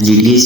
GTA